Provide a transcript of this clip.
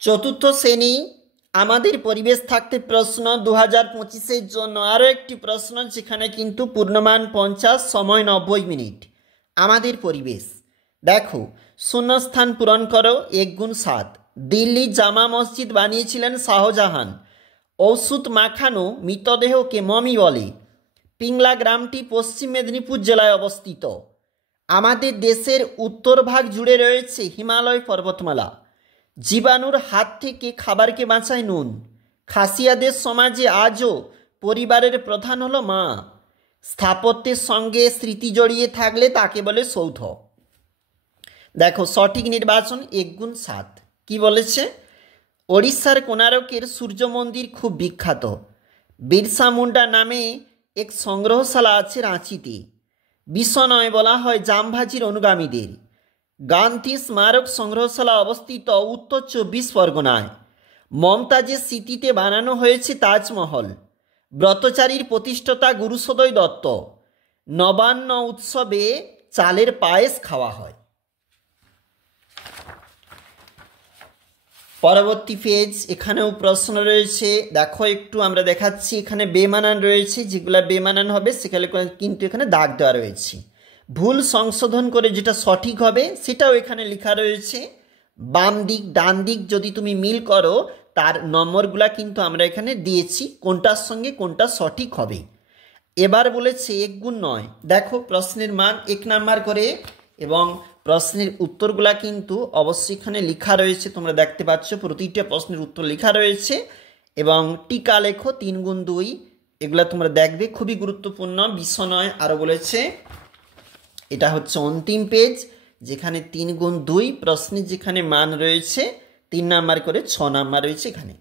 চতুর্থ শ্রেণী আমাদের পরিবেশ থাকতে প্রশ্ন 2025-এর জন্য আরও একটি প্রশ্ন, যেখানে কিন্তু পূর্ণমান 50, সময় 90 মিনিট। আমাদের পরিবেশ দেখো, শূন্যস্থান পূরণ করো। 1 গুণ 7। দিল্লি জামা মসজিদ বানিয়েছিলেন শাহজাহান। ঔষধ মাখানো মৃতদেহকে মমি বলে। পিংলা গ্রামটি পশ্চিম মেদিনীপুর জেলায় অবস্থিত। আমাদের দেশের উত্তর ভাগ জুড়ে রয়েছে হিমালয় পর্বতমালা। জীবাণুর হাত থেকে খাবারকে বাঁচায় নুন। খাসিয়াদের সমাজে আজও পরিবারের প্রধান হলো মা। স্থাপত্যের সঙ্গে স্মৃতি জড়িয়ে থাকলে তাকে বলে সৌধ। দেখো সঠিক নির্বাচন 1 গুণ 7। কি বলেছে? ওড়িশার কোণারকের সূর্য মন্দির খুব বিখ্যাত। বিরসা মুন্ডা নামে এক সংগ্রহশালা আছে রাঁচিতে। বিশ্বনয় বলা হয় জামভাজির অনুগামীদের। গান্ধী স্মারক সংগ্রহশালা অবস্থিত উত্তর 24 পরগনায়। মমতাজের স্মৃতিতে বানানো হয়েছে তাজমহল। ব্রতচারীর প্রতিষ্ঠাতা গুরুসদয় দত্ত। নবান্ন উৎসবে চালের পায়েস খাওয়া হয়। পরবর্তী পেজ, এখানেও প্রশ্ন রয়েছে। দেখো একটু আমরা দেখাচ্ছি, এখানে বেমানান রয়েছে, যেগুলা বেমানান হবে সেখানে কিন্তু এখানে দাগ দেওয়া রয়েছে। ভুল সংশোধন করে যেটা সঠিক হবে সেটাও এখানে লেখা রয়েছে। বাম দিক ডান দিক যদি তুমি মিল করো, তার নম্বরগুলা কিন্তু আমরা এখানে দিয়েছি, কোনটার সঙ্গে কোনটা সঠিক হবে। এবার বলেছে 1 গুণ 9। দেখো প্রশ্নের মান 1 নাম্বার করে, এবং প্রশ্নের উত্তরগুলা কিন্তু অবশ্যই এখানে লেখা রয়েছে। তোমরা দেখতে পাচ্ছ প্রতিটা প্রশ্নের উত্তর লেখা রয়েছে, এবং টিকা লেখো 3 গুণ 2। এগুলা তোমরা দেখবে, খুবই গুরুত্বপূর্ণ বিষয়। আরও বলেছে এটা হচ্ছে অন্তিম পেজ, যেখানে 3 গুণ 2 প্রশ্নের যেখানে মান রয়েছে 3 নাম্বার করে, 6 নাম্বার রয়েছে এখানে।